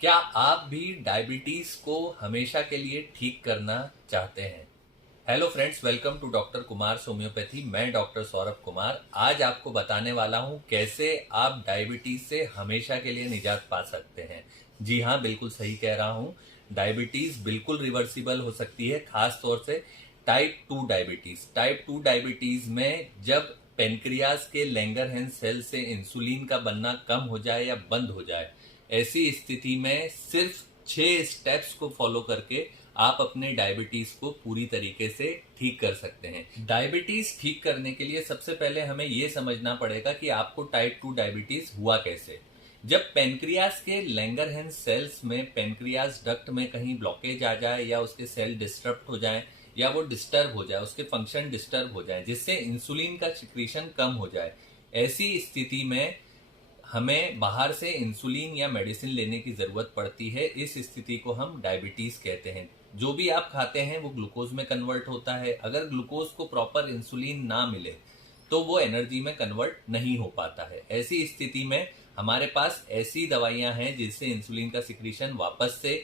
क्या आप भी डायबिटीज को हमेशा के लिए ठीक करना चाहते हैं? Hello friends, welcome to doctor Kumar homeopathy. मैं डॉक्टर सौरभ कुमार आज आपको बताने वाला हूं कैसे आप डायबिटीज से हमेशा के लिए निजात पा सकते हैं। जी हाँ, बिल्कुल सही कह रहा हूं। डायबिटीज बिल्कुल रिवर्सिबल हो सकती है, खास तौर से टाइप 2 डायबिटीज में जब पेनक्रियाज के लैंगरहैंस सेल से इंसुलिन का बनना कम हो जाए या बंद हो जाए, ऐसी स्थिति में सिर्फ 6 स्टेप्स को फॉलो करके आप अपने डायबिटीज को पूरी तरीके से ठीक कर सकते हैं। डायबिटीज ठीक करने के लिए सबसे पहले हमें यह समझना पड़ेगा कि आपको टाइप 2 डायबिटीज हुआ कैसे। जब पेनक्रियाज के लैंगरहैंस सेल्स में पेनक्रियाज डक्ट में कहीं ब्लॉकेज आ जाए या उसके सेल डिस्टर्ब हो जाए या वो डिस्टर्ब हो जाए, उसके फंक्शन डिस्टर्ब हो जाए, जिससे इंसुलिन का सिक्रीशन कम हो जाए, ऐसी स्थिति में हमें बाहर से इंसुलिन या मेडिसिन लेने की जरूरत पड़ती है। इस स्थिति को हम डायबिटीज कहते हैं। जो भी आप खाते हैं वो ग्लूकोज में कन्वर्ट होता है। अगर ग्लूकोज को प्रॉपर इंसुलिन ना मिले तो वो एनर्जी में कन्वर्ट नहीं हो पाता है। ऐसी स्थिति में हमारे पास ऐसी दवाइयां हैं जिससे इंसुलिन का सिक्रीशन वापस से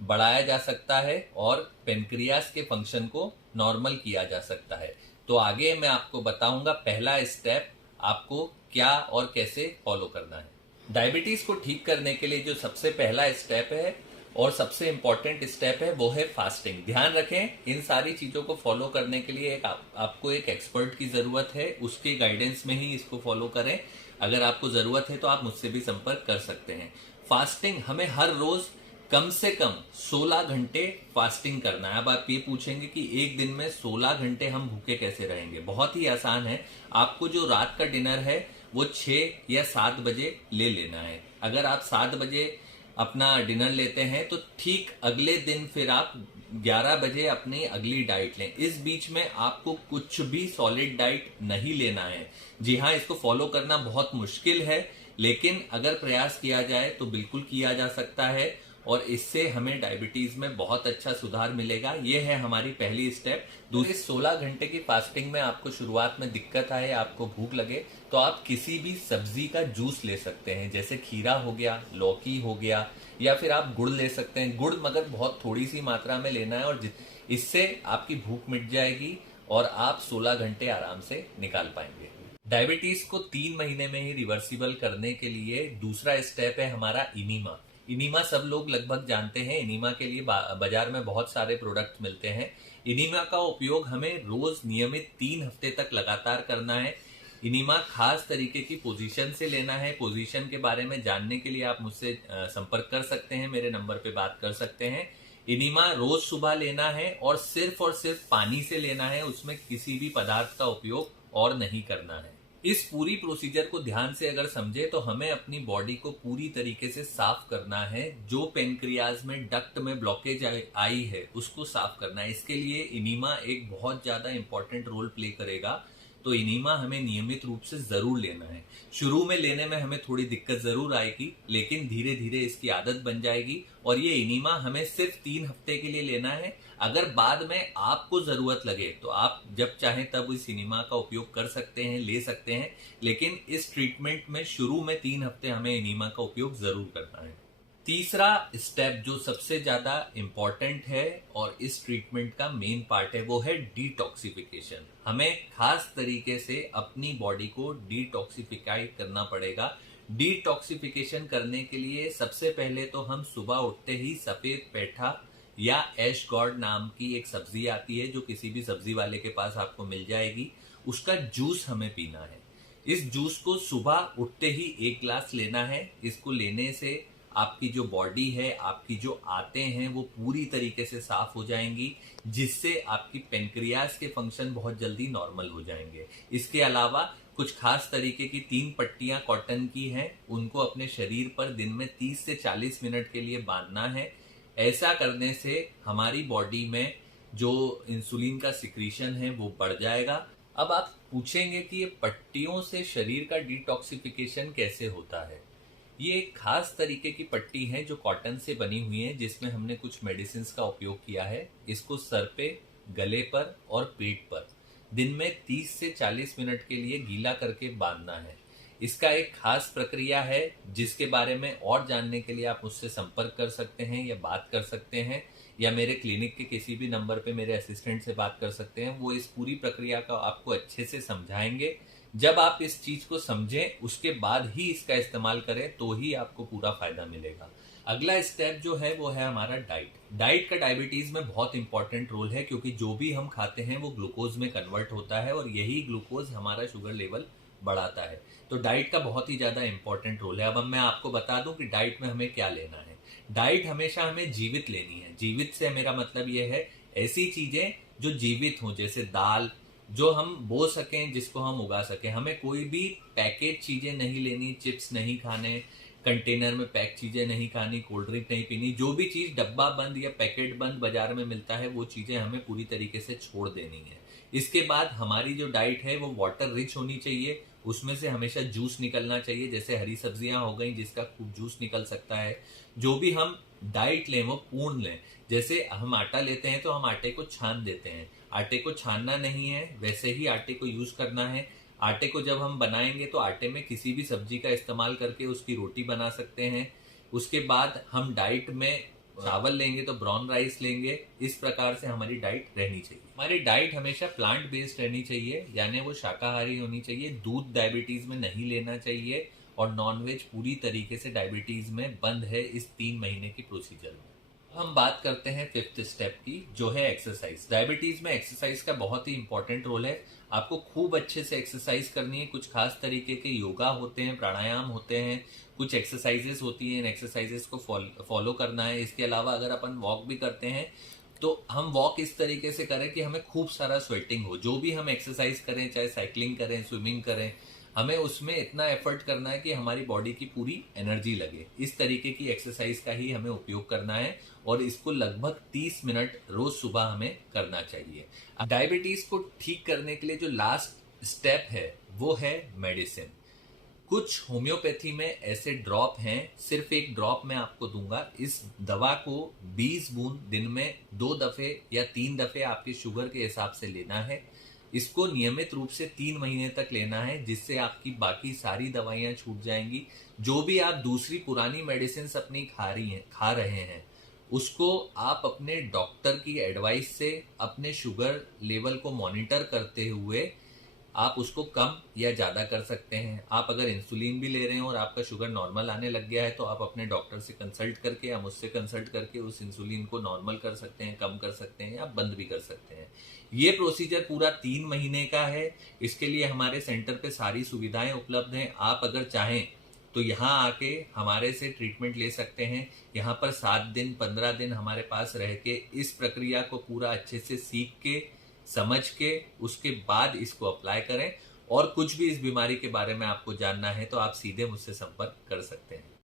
बढ़ाया जा सकता है और पेनक्रियास के फंक्शन को नॉर्मल किया जा सकता है। तो आगे मैं आपको बताऊंगा पहला स्टेप आपको क्या और कैसे फॉलो करना है। डायबिटीज को ठीक करने के लिए जो सबसे पहला स्टेप है और सबसे इंपॉर्टेंट स्टेप है वो है फास्टिंग। ध्यान रखें, इन सारी चीजों को फॉलो करने के लिए आपको एक एक्सपर्ट की जरूरत है। उसके गाइडेंस में ही इसको फॉलो करें। अगर आपको जरूरत है तो आप मुझसे भी संपर्क कर सकते हैं। फास्टिंग हमें हर रोज कम से कम 16 घंटे फास्टिंग करना है। अब आप ये पूछेंगे कि एक दिन में 16 घंटे हम भूखे कैसे रहेंगे। बहुत ही आसान है। आपको जो रात का डिनर है वो 6 या 7 बजे ले लेना है। अगर आप 7 बजे अपना डिनर लेते हैं तो ठीक अगले दिन फिर आप 11 बजे अपनी अगली डाइट लें। इस बीच में आपको कुछ भी सॉलिड डाइट नहीं लेना है। जी हाँ, इसको फॉलो करना बहुत मुश्किल है, लेकिन अगर प्रयास किया जाए तो बिल्कुल किया जा सकता है और इससे हमें डायबिटीज में बहुत अच्छा सुधार मिलेगा। ये है हमारी पहली स्टेप। दूसरी, 16 घंटे की फास्टिंग में आपको शुरुआत में दिक्कत आए, आपको भूख लगे, तो आप किसी भी सब्जी का जूस ले सकते हैं। जैसे खीरा हो गया, लौकी हो गया, या फिर आप गुड़ ले सकते हैं। गुड़ मगर बहुत थोड़ी सी मात्रा में लेना है और इससे आपकी भूख मिट जाएगी और आप 16 घंटे आराम से निकाल पाएंगे। डायबिटीज को 3 महीने में ही रिवर्सिबल करने के लिए दूसरा स्टेप है हमारा इनीमा। इनीमा सब लोग लगभग जानते हैं। इनीमा के लिए बाजार में बहुत सारे प्रोडक्ट मिलते हैं। इनीमा का उपयोग हमें रोज नियमित 3 हफ्ते तक लगातार करना है। इनीमा खास तरीके की पोजीशन से लेना है। पोजीशन के बारे में जानने के लिए आप मुझसे संपर्क कर सकते हैं, मेरे नंबर पे बात कर सकते हैं। इनीमा रोज सुबह लेना है और सिर्फ पानी से लेना है। उसमें किसी भी पदार्थ का उपयोग और नहीं करना है। इस पूरी प्रोसीजर को ध्यान से अगर समझे तो हमें अपनी बॉडी को पूरी तरीके से साफ करना है। जो पेनक्रियाज में डक्ट में ब्लॉकेज आई है उसको साफ करना है। इसके लिए इनीमा एक बहुत ज्यादा इंपॉर्टेंट रोल प्ले करेगा। तो इनीमा हमें नियमित रूप से जरूर लेना है। शुरू में लेने में हमें थोड़ी दिक्कत जरूर आएगी, लेकिन धीरे धीरे इसकी आदत बन जाएगी और ये इनीमा हमें सिर्फ 3 हफ्ते के लिए लेना है। अगर बाद में आपको जरूरत लगे तो आप जब चाहें तब इस इनीमा का उपयोग कर सकते हैं, ले सकते हैं, लेकिन इस ट्रीटमेंट में शुरू में 3 हफ्ते हमें इनीमा का उपयोग जरूर करना है। तीसरा स्टेप जो सबसे ज्यादा इंपॉर्टेंट है और इस ट्रीटमेंट का मेन पार्ट है वो है डिटॉक्सिफिकेशन। हमें खास तरीके से अपनी बॉडी को डिटॉक्सिफाई करना पड़ेगा। डिटॉक्सिफिकेशन करने के लिए सबसे पहले तो हम सुबह उठते ही सफेद पेठा या एश गॉर्ड नाम की एक सब्जी आती है जो किसी भी सब्जी वाले के पास आपको मिल जाएगी, उसका जूस हमें पीना है। इस जूस को सुबह उठते ही 1 गिलास लेना है। इसको लेने से आपकी जो बॉडी है, आपकी जो आते हैं वो पूरी तरीके से साफ हो जाएंगी, जिससे आपकी पेनक्रियास के फंक्शन बहुत जल्दी नॉर्मल हो जाएंगे। इसके अलावा कुछ खास तरीके की 3 पट्टियां कॉटन की हैं, उनको अपने शरीर पर दिन में 30 से 40 मिनट के लिए बांधना है। ऐसा करने से हमारी बॉडी में जो इंसुलिन का सिक्रीशन है वो बढ़ जाएगा। अब आप पूछेंगे कि ये पट्टियों से शरीर का डिटॉक्सिफिकेशन कैसे होता है। ये एक खास तरीके की पट्टी है जो कॉटन से बनी हुई है, जिसमें हमने कुछ मेडिसिन का उपयोग किया है। इसको सर पे, गले पर और पेट पर दिन में 30 से 40 मिनट के लिए गीला करके बांधना है। इसका एक खास प्रक्रिया है जिसके बारे में और जानने के लिए आप मुझसे संपर्क कर सकते हैं या बात कर सकते हैं, या मेरे क्लिनिक के किसी भी नंबर पे मेरे असिस्टेंट से बात कर सकते हैं। वो इस पूरी प्रक्रिया का आपको अच्छे से समझाएंगे। जब आप इस चीज को समझें उसके बाद ही इसका इस्तेमाल करें तो ही आपको पूरा फायदा मिलेगा। अगला स्टेप जो है वो है हमारा डाइट। डाइट का डायबिटीज में बहुत इंपॉर्टेंट रोल है, क्योंकि जो भी हम खाते हैं वो ग्लूकोज में कन्वर्ट होता है और यही ग्लूकोज हमारा शुगर लेवल बढ़ाता है। तो डाइट का बहुत ही ज्यादा इंपॉर्टेंट रोल है। अब मैं आपको बता दूं कि डाइट में हमें क्या लेना है। डाइट हमेशा हमें जीवित लेनी है। जीवित से मेरा मतलब ये है ऐसी चीजें जो जीवित हों, जैसे दाल, जो हम बो सकें, जिसको हम उगा सकें। हमें कोई भी पैकेट चीजें नहीं लेनी, चिप्स नहीं खाने, कंटेनर में पैक चीजें नहीं खानी, कोल्ड ड्रिंक नहीं पीनी। जो भी चीज डब्बा बंद या पैकेट बंद बाजार में मिलता है वो चीजें हमें पूरी तरीके से छोड़ देनी है। इसके बाद हमारी जो डाइट है वो वाटर रिच होनी चाहिए। उसमें से हमेशा जूस निकलना चाहिए, जैसे हरी सब्जियां हो गई जिसका खूब जूस निकल सकता है। जो भी हम डाइट लें वो पूर्ण लें। जैसे हम आटा लेते हैं तो हम आटे को छान देते हैं, आटे को छानना नहीं है, वैसे ही आटे को यूज करना है। आटे को जब हम बनाएंगे तो आटे में किसी भी सब्जी का इस्तेमाल करके उसकी रोटी बना सकते हैं। उसके बाद हम डाइट में चावल लेंगे तो ब्राउन राइस लेंगे। इस प्रकार से हमारी डाइट रहनी चाहिए। हमारी डाइट हमेशा प्लांट बेस्ड रहनी चाहिए, यानी वो शाकाहारी होनी चाहिए। दूध डायबिटीज में नहीं लेना चाहिए और नॉनवेज पूरी तरीके से डायबिटीज में बंद है इस 3 महीने की प्रोसीजर में। हम बात करते हैं फिफ्थ स्टेप की, जो है एक्सरसाइज। डायबिटीज में एक्सरसाइज का बहुत ही इंपॉर्टेंट रोल है। आपको खूब अच्छे से एक्सरसाइज करनी है। कुछ खास तरीके के योगा होते हैं, प्राणायाम होते हैं, कुछ एक्सरसाइजेस होती हैं। इन एक्सरसाइजेस को फॉलो करना है। इसके अलावा अगर अपन वॉक भी करते हैं तो हम वॉक इस तरीके से करें कि हमें खूब सारा स्वेटिंग हो। जो भी हम एक्सरसाइज करें, चाहे साइकिलिंग करें, स्विमिंग करें, हमें उसमें इतना एफर्ट करना है कि हमारी बॉडी की पूरी एनर्जी लगे। इस तरीके की एक्सरसाइज का ही हमें उपयोग करना है और इसको लगभग 30 मिनट रोज सुबह हमें करना चाहिए। डायबिटीज को ठीक करने के लिए जो लास्ट स्टेप है वो है मेडिसिन। कुछ होम्योपैथी में ऐसे ड्रॉप हैं, सिर्फ एक ड्रॉप मैं आपको दूंगा। इस दवा को 20 बूंद दिन में 2 दफे या 3 दफे आपके शुगर के हिसाब से लेना है। इसको नियमित रूप से 3 महीने तक लेना है, जिससे आपकी बाकी सारी दवाइयां छूट जाएंगी। जो भी आप दूसरी पुरानी मेडिसिन अपनी खा रहे हैं उसको आप अपने डॉक्टर की एडवाइस से अपने शुगर लेवल को मॉनिटर करते हुए आप उसको कम या ज्यादा कर सकते हैं। आप अगर इंसुलिन भी ले रहे हैं और आपका शुगर नॉर्मल आने लग गया है तो आप अपने डॉक्टर से कंसल्ट करके या मुझसे कंसल्ट करके उस इंसुलिन को नॉर्मल कर सकते हैं, कम कर सकते हैं या बंद भी कर सकते हैं। ये प्रोसीजर पूरा 3 महीने का है। इसके लिए हमारे सेंटर पे सारी सुविधाएं उपलब्ध हैं। आप अगर चाहें तो यहाँ आके हमारे से ट्रीटमेंट ले सकते हैं। यहाँ पर 7 दिन 15 दिन हमारे पास रह के इस प्रक्रिया को पूरा अच्छे से सीख के, समझ के, उसके बाद इसको अप्लाई करें। और कुछ भी इस बीमारी के बारे में आपको जानना है तो आप सीधे मुझसे संपर्क कर सकते हैं।